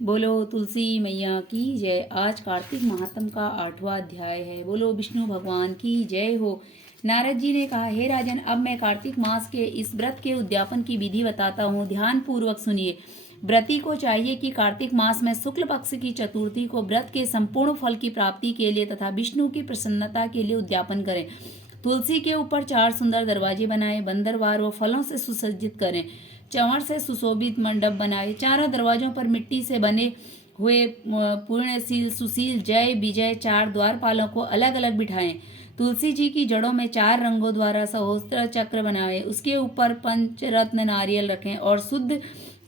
बोलो तुलसी मैया की जय। आज कार्तिक महात्म का 8वां अध्याय है। बोलो विष्णु भगवान की जय हो। नारद जी ने कहा, हे राजन, अब मैं कार्तिक मास के इस व्रत के उद्यापन की विधि बताता हूँ, ध्यान पूर्वक सुनिए। व्रती को चाहिए कि कार्तिक मास में शुक्ल पक्ष की चतुर्थी को व्रत के संपूर्ण फल की प्राप्ति के लिए तथा विष्णु की प्रसन्नता के लिए उद्यापन करें। तुलसी के ऊपर 4 सुंदर दरवाजे बनाए, बंदरवार व फलों से सुसज्जित करें। चंवर से सुशोभित मंडप बनाए। चारों दरवाजों पर मिट्टी से बने हुए पूर्णशील, सुशील, जय, विजय 4 द्वारपालों को अलग अलग बिठाएं। तुलसी जी की जड़ों में 4 रंगों द्वारा सहस्त्र चक्र बनाए। उसके ऊपर पंचरत्न नारियल रखें और शुद्ध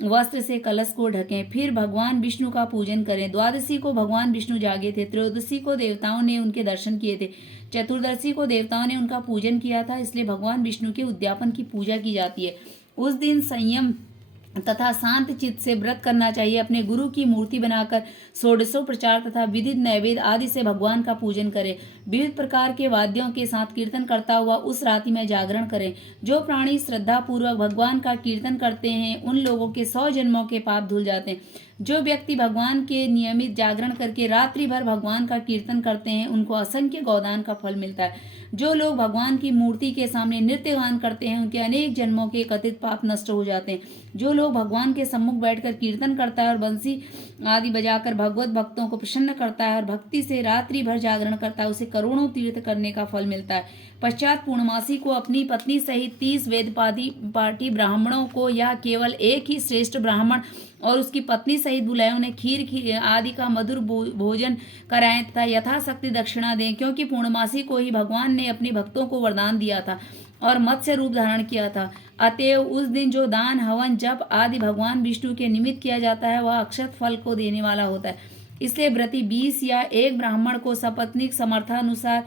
वस्त्र से कलश को ढकें। फिर भगवान विष्णु का पूजन करें। द्वादशी को भगवान विष्णु जागे थे। त्रयोदशी को देवताओं ने उनके दर्शन किए थे। चतुर्दशी को देवताओं ने उनका पूजन किया था, इसलिए भगवान विष्णु के उद्यापन की पूजा की जाती है। उस दिन संयम तथा शांत चित्त से व्रत करना चाहिए। अपने गुरु की मूर्ति बनाकर षोडशोपचार तथा विधित नैवेद्य आदि से भगवान का पूजन करें। विविध प्रकार के वाद्यों के साथ कीर्तन करता हुआ उस रात्रि में जागरण करें। जो प्राणी श्रद्धा पूर्वक भगवान का कीर्तन करते हैं, उन लोगों के 100 जन्मों के पाप धुल जाते हैं। जो व्यक्ति भगवान के नियमित जागरण करके रात्रि भर भगवान का कीर्तन करते हैं, उनको असंख्य गोदान का फल मिलता है। जो लोग भगवान की मूर्ति के सामने नृत्य गान करते हैं, उनके अनेक जन्मों के कथित पाप नष्ट हो जाते हैं। जो लोग भगवान के सम्मुख बैठकर कीर्तन करता है और बंसी आदि बजाकर भगवत भक्तों को प्रसन्न करता है और भक्ति से रात्रि भर जागरण करता है, उसे करोड़ों तीर्थ करने का फल मिलता है। पश्चात पूर्णमासी को अपनी पत्नी सहित 30 वेद पाठी ब्राह्मणों को या केवल एक ही श्रेष्ठ ब्राह्मण और उसकी पत्नी सहित बुलाए, उन्हें खीर आदि का मधुर भोजन कराएं तथा यथाशक्ति दक्षिणा दें, क्योंकि पूर्णमासी को ही भगवान ने अपने भक्तों को वरदान दिया था और मत्स्य रूप धारण किया था। अतएव उस दिन जो दान, हवन, जप आदि भगवान विष्णु के निमित्त किया जाता है, वह अक्षत फल को देने वाला होता है। इसलिए व्रती 20 या 1 ब्राह्मण को सपत्नीक समर्थानुसार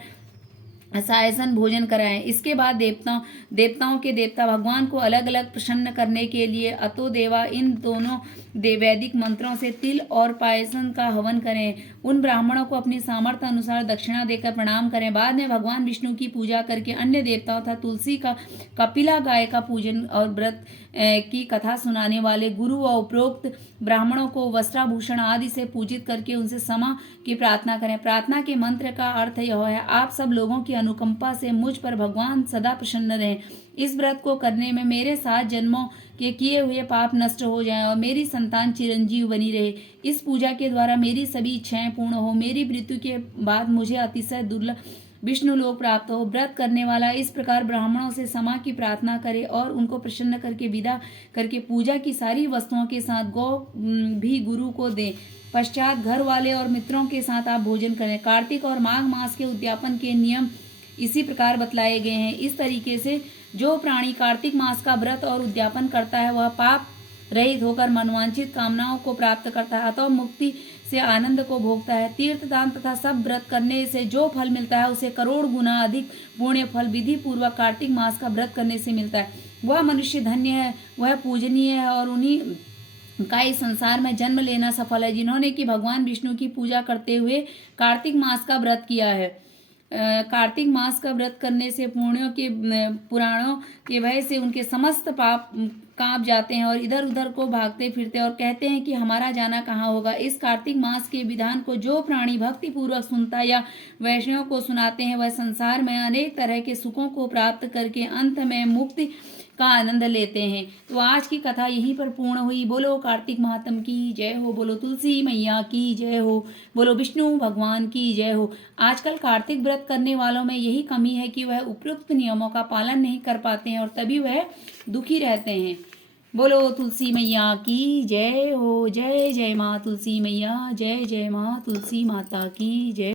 सायसन भोजन कराएं। इसके बाद देवताओं के देवता भगवान को अलग अलग प्रसन्न करने के लिए अतो देवा इन दोनों वैदिक मंत्रों से तिल और पायसन का हवन करें। उन ब्राह्मणों को अपनी सामर्थ्य अनुसार दक्षिणा देकर प्रणाम करें। बाद में भगवान विष्णु की पूजा करके अन्य देवताओं तथा तुलसी का, कपिला गाय का पूजन और व्रत की कथा सुनाने वाले गुरु व उपरोक्त ब्राह्मणों को वस्त्राभूषण आदि से पूजित करके उनसे क्षमा की प्रार्थना करें। प्रार्थना के मंत्र का अर्थ यह है, आप सब लोगों की अनुकंपा से मुझ पर भगवान सदा प्रसन्न रहें। इस व्रत को करने में मेरे 7 जन्मों के किए हुए पाप नष्ट हो जाएं और मेरी संतान चिरंजीव बनी रहे। इस पूजा के द्वारा मेरी सभी इच्छाएं पूर्ण हो। मेरी मृत्यु के बाद मुझे अतिशय दुर्लभ विष्णु लोक प्राप्त हो। व्रत करने वाला इस प्रकार ब्राह्मणों से क्षमा की प्रार्थना करे और उनको प्रसन्न करके विदा करके पूजा की सारी वस्तुओं के साथ गौ भी गुरु को दे। पश्चात घर वाले और मित्रों के साथ आप भोजन करें। कार्तिक और माघ मास के उद्यापन के नियम इसी प्रकार बतलाए गए हैं। इस तरीके से जो प्राणी कार्तिक मास का व्रत और उद्यापन करता है, वह पाप रहित होकर मनवांछित कामनाओं को प्राप्त करता है, अतः मुक्ति से आनंद को भोगता है। तीर्थ दान तथा सब व्रत करने से जो फल मिलता है, उसे करोड़ गुना अधिक पुण्य फल विधि पूर्वक कार्तिक मास का व्रत करने से मिलता है। वह मनुष्य धन्य है, वह पूजनीय है और उन्हीं का इस संसार में जन्म लेना सफल है, जिन्होंने कि भगवान विष्णु की पूजा करते हुए कार्तिक मास का व्रत किया है। कार्तिक मास का व्रत करने से पुराणों के भय से उनके समस्त पाप कांप जाते हैं और इधर उधर को भागते फिरते और कहते हैं कि हमारा जाना कहाँ होगा। इस कार्तिक मास के विधान को जो प्राणी भक्ति पूर्वक सुनता या वैष्णव को सुनाते हैं, वह संसार में अनेक तरह के सुखों को प्राप्त करके अंत में मुक्ति का आनंद लेते हैं। तो आज की कथा यहीं पर पूर्ण हुई। बोलो कार्तिक महात्म की जय हो। बोलो तुलसी मैया की जय हो। बोलो विष्णु भगवान की जय हो। आजकल कार्तिक व्रत करने वालों में यही कमी है कि वह उपयुक्त नियमों का पालन नहीं कर पाते हैं और तभी वह दुखी रहते हैं। बोलो तुलसी मैया की जय हो। जय जय माँ तुलसी मैया, जय जय माँ तुलसी माता की जय।